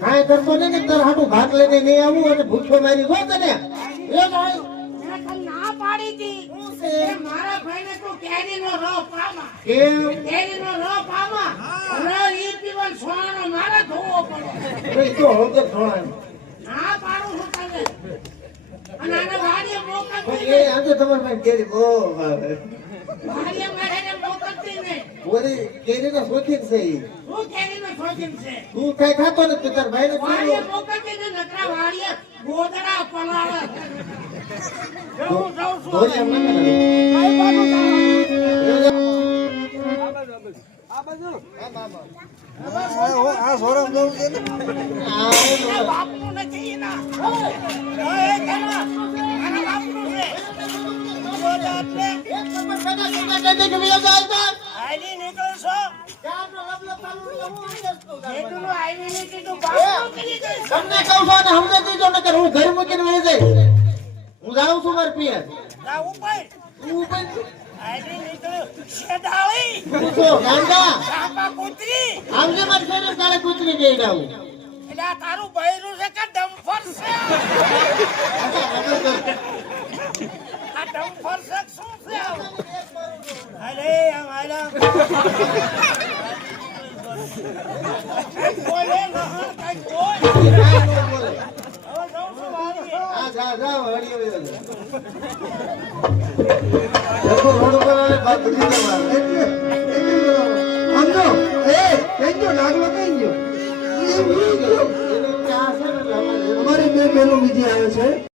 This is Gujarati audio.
કાંઈ કરતો ને ને તાર હાટું ભાગ લઈને નહીં આવું અને ભૂખો મારી જો તને એ ભાઈ મેં તને ના પાડી હતી. મારા ભાઈને તું કેરીનો રો પામા. કેમ કેરીનો રો પામા. હવે ઈ પીવન સોનાનો મારે ધોવો પડે. અરે તો હવે થોડા ના પાડું હું તને. અને આને વાડીએ મોકલ એ આજે તમારે કેરી બહુ ભાવે વાડીએ મારે ઓરી કેરી નો શોખીન છે ઈ. શું કેરીનો શોખીન છે? તું કઈ ખાતો નથી તાર ભાઈ ને વાડીએ મોકલતી નહીં. નકરા વાડીએ ગોદડા પલાળે. જવું જવું છું એમ. ના કરે. કઈ બાજુ? આ બાપનું નથી ના એ કેના? આના બાપનું છે. હાલી નીકળશો. આવી. તમને કહું છું અને સમજે દીધો નકર હું ઘર મૂકીને વહી જઈશ હું જાઉં છું મારા પિયર જા ઉપર. તું પણ હાલી નીકળ્યો. શેઢાળી. તું ગાંડા ચાંપા કૂતરી. આવજે મારી શરીર તારે કૂતરી જઈને આવું એટલે આ તારું ભયરું છે અમારી બે બહેનો બીજી આવે છે